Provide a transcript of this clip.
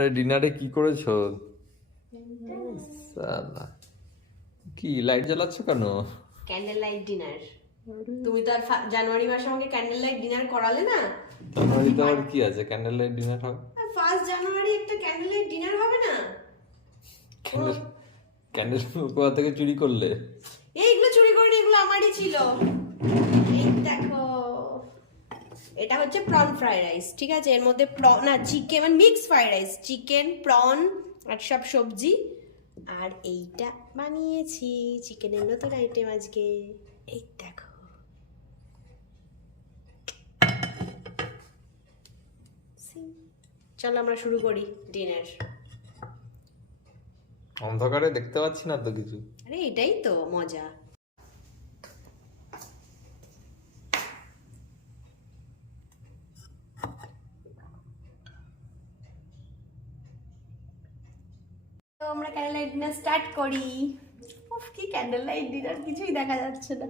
আরে ডিনারে কি করেছো? সালা, কি লাইট জ্বালাচ্ছ কেন? Candle light dinner. তুমি তো আর জানুয়ারি মাসে আমাকে ক্যান্ডেল লাইট ডিনার করালে না। জানুয়ারিতে আবার কি আছে ক্যান্ডেল লাইট ডিনার হবে? ফার্স্ট জানুয়ারি একটা ক্যান্ডেল লাইট ডিনার হবে না? ক্যান্ডেল ক্যান্ডেল কোথা থেকে চুরি করলে? এইগুলো চুরি করে এগুলো আমারই ছিল। এই দেখো, এটা হচ্ছে প্রন ফ্রাইড রাইস, ঠিক আছে? এর মধ্যে না চিকেন মানে mix fried rice, chicken prawn আর সব সবজি। আর এইটা বানিয়েছি চিকেনের নতুন আইটেম আজকে। এই দেখো, চলো আমরা শুরু করি ডিনার। অন্ধকারে দেখতে পাচ্ছি না তো কিছু। আরে এটাই তো মজা। তো আমরা ক্যান্ডেল লাইট ডিনার স্টার্ট করি। উফ, কি ক্যান্ডেল লাইট ডিনার, কিছুই দেখা যাচ্ছে না।